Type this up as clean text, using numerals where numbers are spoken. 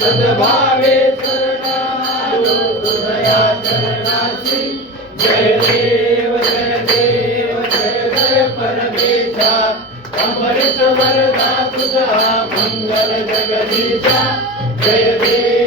सद्भावे शरणालो तुझया चरणासी जय देव जय देव जय जय परमेशा अमृत वरदा तुझा मंगल जगदीशा जय देव